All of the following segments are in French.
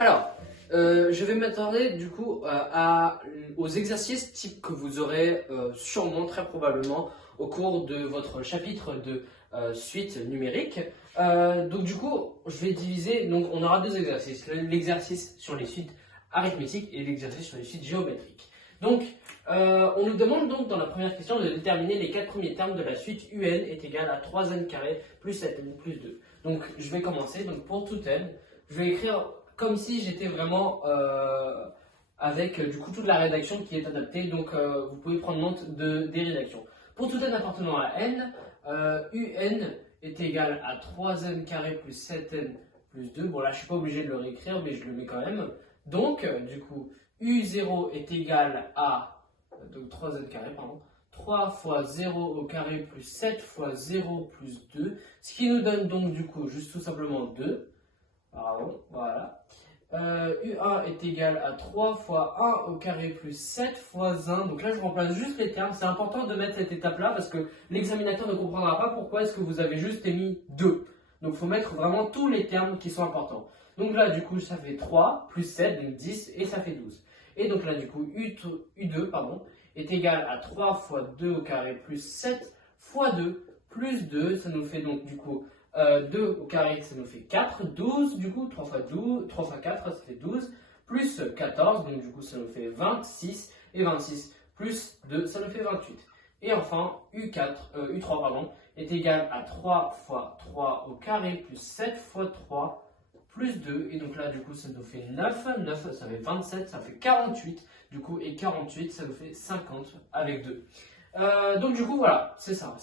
Alors, je vais m'attarder du coup aux exercices types que vous aurez sûrement, très probablement, au cours de votre chapitre de suite numérique. Donc du coup, je vais diviser, donc on aura deux exercices, l'exercice sur les suites arithmétiques et l'exercice sur les suites géométriques. Donc, on nous demande donc dans la première question de déterminer les quatre premiers termes de la suite UN est égal à 3n carré plus 7n plus 2. Donc, je vais commencer, donc pour tout n, je vais écrire comme si j'étais vraiment avec du coup toute la rédaction qui est adaptée, donc vous pouvez prendre note des rédactions. Pour tout n appartenant à n, un est égal à 3n carré plus 7n plus 2. Bon là je suis pas obligé de le réécrire mais je le mets quand même. Donc du coup u0 est égal à donc 3n carré, pardon, 3 fois 0 au carré plus 7 fois 0 plus 2, ce qui nous donne donc du coup juste tout simplement 2. Pardon, voilà. U1 est égal à 3 fois 1 au carré plus 7 fois 1. Donc là, je remplace juste les termes. C'est important de mettre cette étape-là parce que l'examinateur ne comprendra pas pourquoi est-ce que vous avez juste émis 2. Donc il faut mettre vraiment tous les termes qui sont importants. Donc là, du coup, ça fait 3 plus 7, donc 10, et ça fait 12. Et donc là, du coup, U2 pardon, est égal à 3 fois 2 au carré plus 7 fois 2 plus 2. Ça nous fait donc du coup 2 au carré, ça nous fait 4, 12, du coup, 3 fois 12, 3 fois 4, ça fait 12, plus 14, donc du coup, ça nous fait 26, et 26 plus 2, ça nous fait 28. Et enfin, U3 pardon, est égal à 3 fois 3 au carré, plus 7 fois 3, plus 2, et donc là, du coup, ça nous fait 9, 9, ça fait 27, ça fait 48, du coup, et 48, ça nous fait 50 avec 2. Donc du coup, voilà, c'est ça,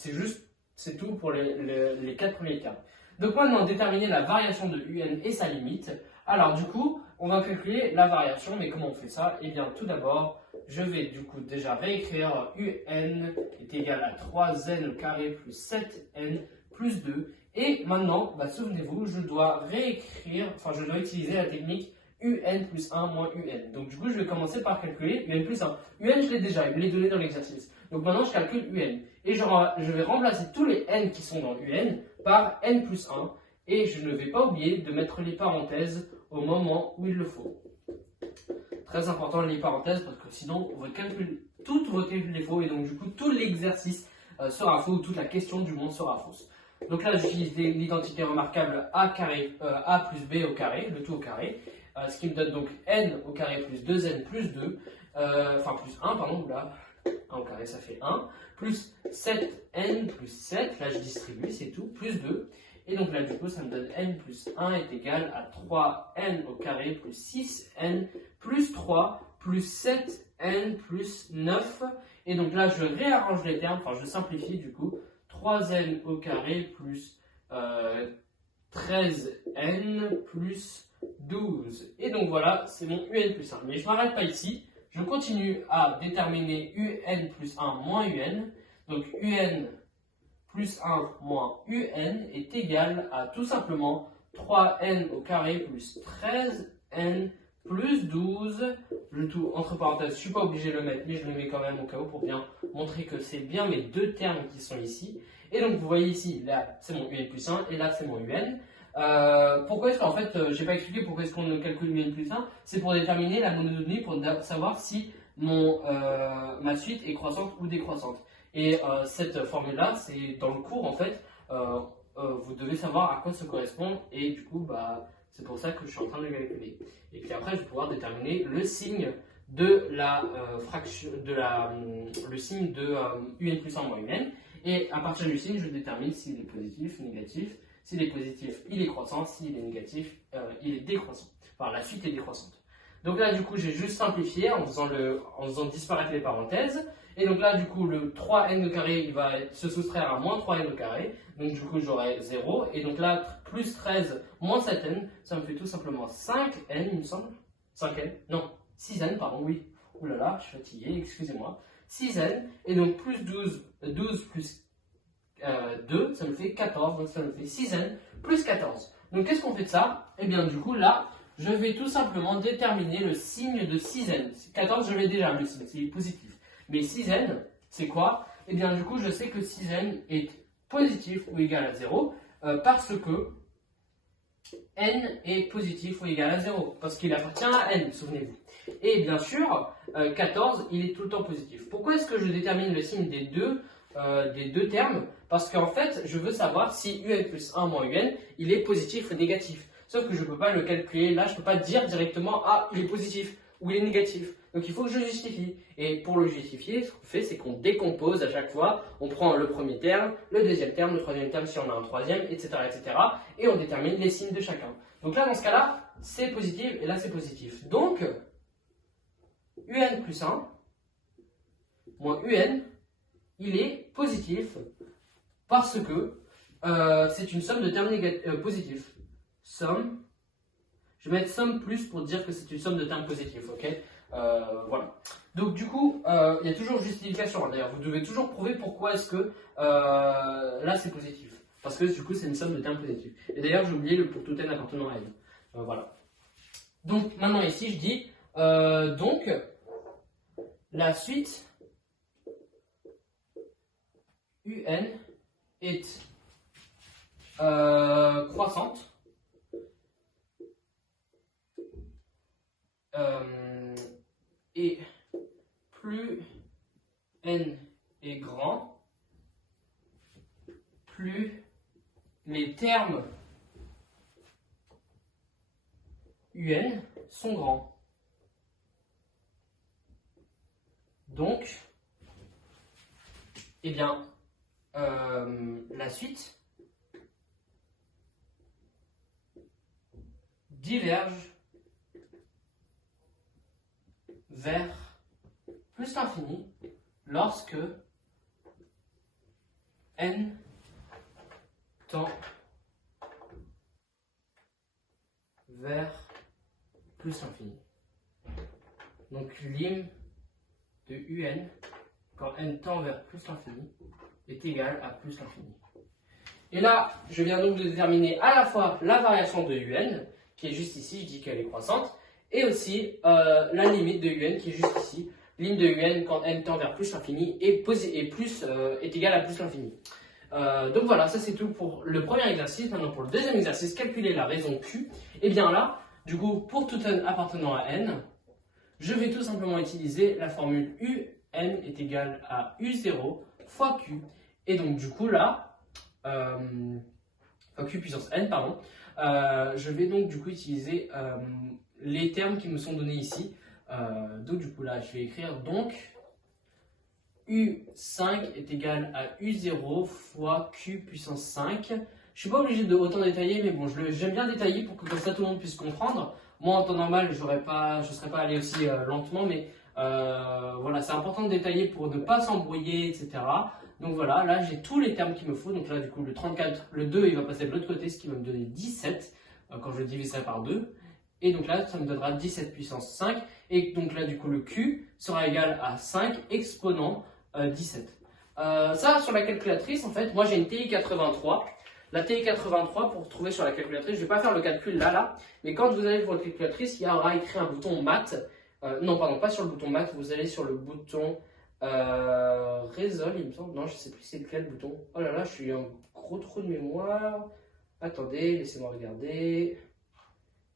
c'est tout pour les quatre premiers termes. Donc maintenant, déterminer la variation de UN et sa limite. Alors du coup, on va calculer la variation, mais comment on fait ça? Eh bien, tout d'abord, je vais du coup déjà réécrire UN est égal à 3n au carré plus 7n plus 2. Et maintenant, souvenez-vous, je dois utiliser la technique UN plus 1 moins UN. Donc du coup, je vais commencer par calculer UN plus 1. UN, je l'ai déjà, il me l'est donné dans l'exercice. Donc maintenant, je calcule UN. Et je vais remplacer tous les n qui sont dans UN par n plus 1. Et je ne vais pas oublier de mettre les parenthèses au moment où il le faut. Très important les parenthèses parce que sinon, tout votre calcul est faux. Et donc du coup, tout l'exercice sera faux ou toute la question du monde sera fausse. Donc là, j'utilise l'identité remarquable a plus b au carré, le tout au carré. Ce qui me donne donc n au carré plus 2n plus 2, plus 1, pardon, là, 1 au carré ça fait 1, plus 7n plus 7, là je distribue, c'est tout, plus 2, et donc là du coup ça me donne n plus 1 est égal à 3n au carré plus 6n plus 3 plus 7n plus 9, et donc là je réarrange les termes, je simplifie du coup, 3n au carré plus 13n plus 12. Et donc voilà, c'est mon UN plus 1. Mais je ne m'arrête pas ici. Je continue à déterminer UN plus 1 moins UN. Donc UN plus 1 moins UN est égal à tout simplement 3n au carré plus 13n plus 12. Le tout entre parenthèses, je ne suis pas obligé de le mettre, mais je le mets quand même au cas où pour bien montrer que c'est bien mes deux termes qui sont ici. Et donc vous voyez ici, là c'est mon UN plus 1 et là c'est mon UN. Pourquoi est-ce qu'en fait, j'ai pas expliqué pourquoi est-ce qu'on calcule UN plus 1, c'est pour déterminer la monotonie, pour savoir si ma suite est croissante ou décroissante. Et cette formule-là, c'est dans le cours en fait, vous devez savoir à quoi ça correspond et du coup, c'est pour ça que je suis en train de le calculer. Et puis après, je vais pouvoir déterminer le signe de la fraction, le signe de UN plus 1 moins UN. Et à partir du signe, je détermine s'il est positif, négatif. S'il est positif, il est croissant. S'il est négatif, il est décroissant. La suite est décroissante. Donc là, du coup, j'ai juste simplifié en faisant disparaître les parenthèses. Et donc là, du coup, le 3n au carré, il va se soustraire à moins 3n au carré. Donc du coup, j'aurai 0. Et donc là, plus 13 moins 7n, ça me fait tout simplement 5n, il me semble. 5n, non, 6n, pardon, oui. Ouh là là, je suis fatigué, excusez-moi. 6n, et donc plus 12 plus 2, ça me fait 14, donc ça me fait 6n plus 14. Donc qu'est-ce qu'on fait de ça? Eh bien du coup là, je vais tout simplement déterminer le signe de 6n. 14, je l'ai déjà, le signe, c'est positif. Mais 6n, c'est quoi? Eh bien du coup, je sais que 6n est positif ou égal à 0 parce que n est positif ou égal à 0, parce qu'il appartient à n, souvenez-vous. Et bien sûr, 14, il est tout le temps positif. Pourquoi est-ce que je détermine le signe des deux termes? Parce qu'en fait, je veux savoir si un plus 1 moins un, il est positif ou négatif. Sauf que je ne peux pas le calculer, là, je ne peux pas dire directement, ah, il est positif ou il est négatif. Donc il faut que je justifie. Et pour le justifier, ce qu'on fait, c'est qu'on décompose à chaque fois. On prend le premier terme, le deuxième terme, le troisième terme si on a un troisième, etc., etc. Et on détermine les signes de chacun. Donc là, dans ce cas-là, c'est positif et là, c'est positif. Donc, un plus 1 moins un, il est positif parce que c'est une somme de termes positifs. Somme, je vais mettre somme plus pour dire que c'est une somme de termes positifs, ok? Voilà. Donc du coup, il y a toujours justification. D'ailleurs, vous devez toujours prouver pourquoi est-ce que là c'est positif. Parce que du coup, c'est une somme de termes positifs. Et d'ailleurs, j'ai oublié le pour tout n appartenant à n. Voilà. Donc maintenant ici, je dis donc la suite un est croissante. Et plus n est grand, plus les termes un sont grands. Donc, eh bien, la suite diverge vers plus l'infini lorsque n tend vers plus l'infini. Donc lim de un quand n tend vers plus l'infini est égal à plus l'infini. Et là, je viens donc de déterminer à la fois la variation de un, qui est juste ici, je dis qu'elle est croissante, et aussi la limite de un qui est juste ici. Lim de un quand n tend vers plus l'infini est égal à plus l'infini. Donc voilà, ça c'est tout pour le premier exercice. Maintenant pour le deuxième exercice, calculer la raison Q. Et bien là, du coup, pour tout n appartenant à n, je vais tout simplement utiliser la formule un est égal à u0 fois q. Et donc du coup là, q puissance n, pardon, je vais donc du coup utiliser les termes qui me sont donnés ici. Donc du coup là, je vais écrire donc U5 est égal à U0 fois Q puissance 5. Je ne suis pas obligé de autant détailler, mais bon, j'aime bien détailler pour que comme ça tout le monde puisse comprendre. Moi, en temps normal, je ne serais pas allé aussi lentement, mais voilà, c'est important de détailler pour ne pas s'embrouiller, etc. Donc voilà, là, j'ai tous les termes qu'il me faut. Donc là, du coup, le 34, le 2, il va passer de l'autre côté, ce qui va me donner 17 quand je le diviserai par 2. Et donc là, ça me donnera 17 puissance 5. Et donc là, du coup, le Q sera égal à 5 exponent 17. Ça, sur la calculatrice, en fait, moi j'ai une TI-83. La TI-83, pour trouver sur la calculatrice, je ne vais pas faire le calcul là, mais quand vous allez pour votre calculatrice, il y aura écrit un bouton maths. Non, pardon, pas sur le bouton maths, vous allez sur le bouton Résol, il me semble. Non, je ne sais plus c'est quel bouton. Oh là là, je suis un gros trou de mémoire. Attendez, laissez-moi regarder.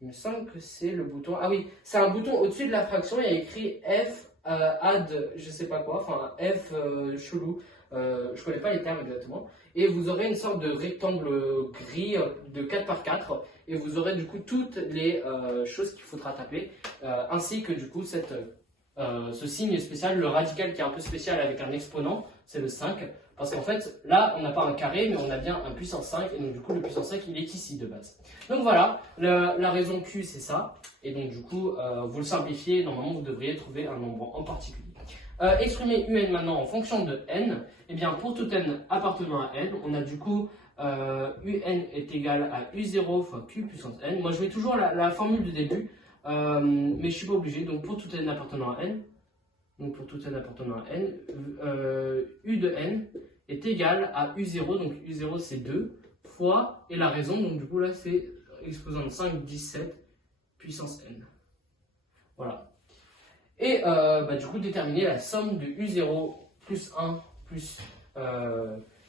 Il me semble que c'est le bouton. Ah oui, c'est un bouton au-dessus de la fraction, il y a écrit F. Add, je sais pas quoi, enfin F chelou, je connais pas les termes exactement, et vous aurez une sorte de rectangle gris de 4 par 4 et vous aurez du coup toutes les choses qu'il faudra taper, ainsi que du coup ce signe spécial, le radical qui est un peu spécial avec un exponent, c'est le 5, parce qu'en fait là on n'a pas un carré mais on a bien un puissance 5, et donc du coup le puissance 5 il est ici de base. Donc voilà, la raison Q c'est ça. Et donc du coup, vous le simplifiez, normalement vous devriez trouver un nombre en particulier. Exprimer un maintenant en fonction de n, et bien pour tout n appartenant à n, on a du coup un est égal à u0 fois q puissance n. Moi je mets toujours la formule du début, mais je ne suis pas obligé, donc pour tout n appartenant à n, u de n est égal à u0, donc u0 c'est 2, fois, et la raison, donc du coup là c'est exposant de 5, 17, puissance n. Voilà. Et du coup, déterminer la somme de U0 plus 1 plus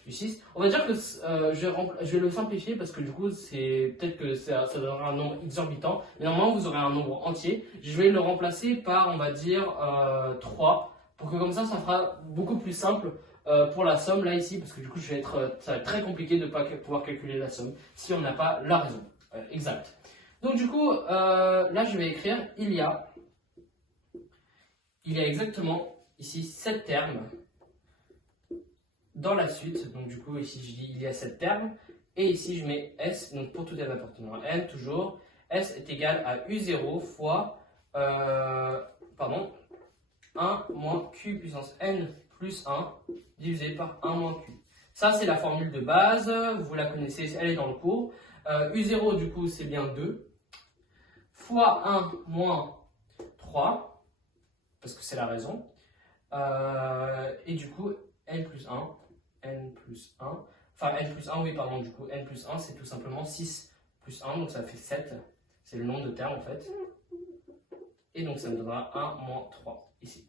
du 6. On va dire que je vais le simplifier parce que du coup, peut-être que ça donnera un nombre exorbitant. Mais normalement, vous aurez un nombre entier. Je vais le remplacer par, on va dire, 3. Pour que comme ça fera beaucoup plus simple pour la somme là ici. Parce que du coup, ça va être très compliqué de ne pas pouvoir calculer la somme si on n'a pas la raison exacte. Donc du coup, là, je vais écrire il y a exactement ici 7 termes dans la suite. Donc du coup, ici je dis il y a 7 termes. Et ici je mets S, donc pour tout n appartenant à n, toujours, S est égal à U0 fois 1 moins Q puissance n plus 1 divisé par 1 moins Q. Ça c'est la formule de base, vous la connaissez, elle est dans le cours. U0 du coup c'est bien 2, fois 1 moins 3, parce que c'est la raison. Et du coup, n plus 1, enfin n plus 1, oui pardon, du coup n plus 1 c'est tout simplement 6 plus 1, donc ça fait 7, c'est le nombre de termes en fait. Et donc ça me donnera 1 moins 3 ici.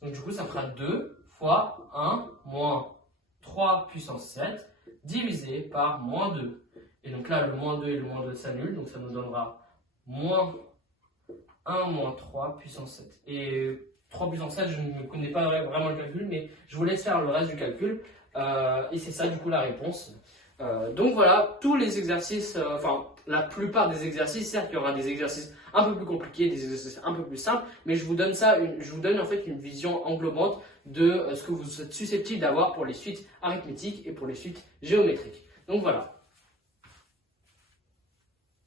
Donc du coup ça fera 2 fois 1 moins 3 puissance 7 divisé par moins 2. Et donc là le moins 2 et le moins 2 s'annulent, donc ça nous donnera moins 1 moins 3 puissance 7. Et 3 puissance 7, je ne connais pas vraiment le calcul, mais je vous laisse faire le reste du calcul. Et c'est ça du coup la réponse. Donc voilà, tous les exercices, enfin la plupart des exercices, certes il y aura des exercices un peu plus compliqués, des exercices un peu plus simples, mais je vous donne en fait une vision englobante de ce que vous êtes susceptible d'avoir pour les suites arithmétiques et pour les suites géométriques. Donc voilà.